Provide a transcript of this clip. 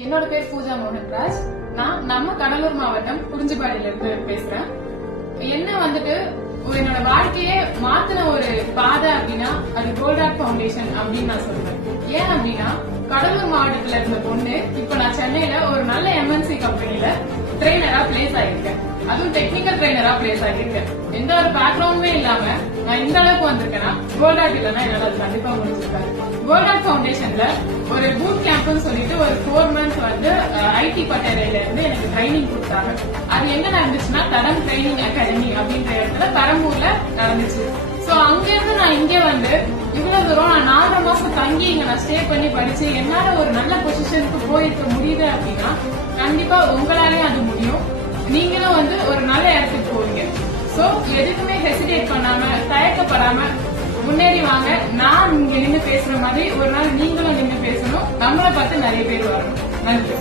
என்னோட பேர் பூஜா மோகன்ராஜ். நான் நம்ம கடலூர் மாவட்டம் குறிஞ்சிப்பாடியில இருந்து பேசுறேன். என்ன வந்துட்டு என்னோட வாழ்க்கையே மாத்தின ஒரு பாதை அப்படின்னா அது கோல்டார்ட் ஃபவுண்டேஷன் அப்படின்னு நான் சொல்றேன். ஏன் அப்படின்னா கடலூர் மாவட்டத்துல இருந்த பொண்ணு இப்ப நான் சென்னையில ஒரு நல்ல எம்என்சி கம்பெனில ட்ரெயினரா பிளேஸ் ஆயிருக்கேன். அதுவும் டெக்னிக்கல் ட்ரெயினரா பிளேஸ் ஆகிருக்கேன். எந்த ஒரு பேக்ரவுண்டுமே இல்லாம நான் இந்த அளவுக்கு வந்திருக்கேன்னா கோல்டார்ட் இல்லைன்னா என்னால அது கண்டிப்பா முடிஞ்சிருக்காரு. கோல்டார்ட் ஃபவுண்டேஷன்ல ஒரு பூட் கேம்ப்னு சொல்லிட்டு ஒரு 4 months வந்து ஐடி பட்டறையில இருந்து எனக்கு ட்ரைனிங் கொடுத்தாங்க. அது எங்க நடந்துச்சுன்னா தடம் ட்ரைனிங் அகாடமி அப்படின்ற இடத்துல பெரம்பூர்ல நடந்துச்சு. சோ அங்க இருந்து நான் இங்க வந்து இவ்வளவு தூரம் நான் 4 மாசம் தங்கி இங்க நான் ஸ்டே பண்ணி படிச்சு என்னால ஒரு நல்ல பொசிஷனுக்கு போயிருக்க முடியுது அப்படின்னா கண்டிப்பா உங்களாலேயும் அது முடியும். நீங்களும் வந்து ஒரு நல்ல இடத்துக்கு போவீங்க. சோ எதுக்குமே ஹெசிடேட் பண்ணாம தயக்கப்படாம முன்னேறி வாங்க. நான் இங்க நின்று பேசுற மாதிரி ஒரு நாள் நீங்களும் நின்று பேசணும். நம்மளை பார்த்து நிறைய பேர் வரணும். நன்றி.